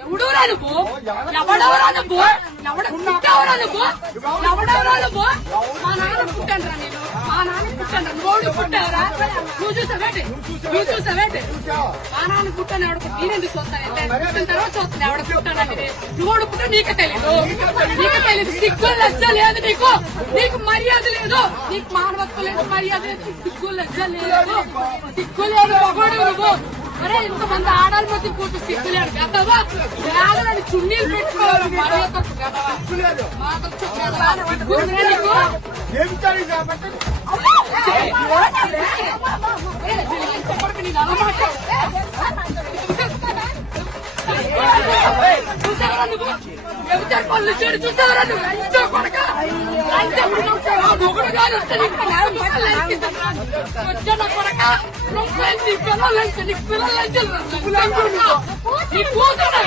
ఎవడోరా నువ్వు? ఎవడెవరా నువ్వు? ఎవడ పుట్టవరా నువ్వు? ఎవడెవరా నువ్వు? మా నాన్న పుట్టండ్రా నేను. మా నాన్న పుట్టండ్రా నువ్వు పుట్టావరా నువ్వు చూసావేంటి నువ్వు చూసావేంటి మా నాన్న పుట్టాను ఎవడ పుట్టి నేనెందుకు చూస్తానంటే పుట్టిన తర్వాత చూస్తాను ఎవడ పుట్టానంటే నువ్వు పుట్టా నీకే తెలీదు. నీకే తెలీదు. సిగ్గు లజ్జ లేదు నీకు. నీకు మర్యాద లేదు. నీకు మానవత్వం లేదు మర్యాద లేదు. సిగ్గు లజ్జ లేదు. సిగ్గు లేదు మగోడు నువ్వు. ఇంతమంది ఆడాలి మధ్య కూర్చో సిగ్గులేడు గదవా వేలని చున్నీలు పెట్టుకోవాలి. చూసావరా నువ్వు వ్యభిచార పనులు చేయడు చూసావరా నువ్వు కొడక నీ పిల్లలు పిల్లలు నీ కూతురు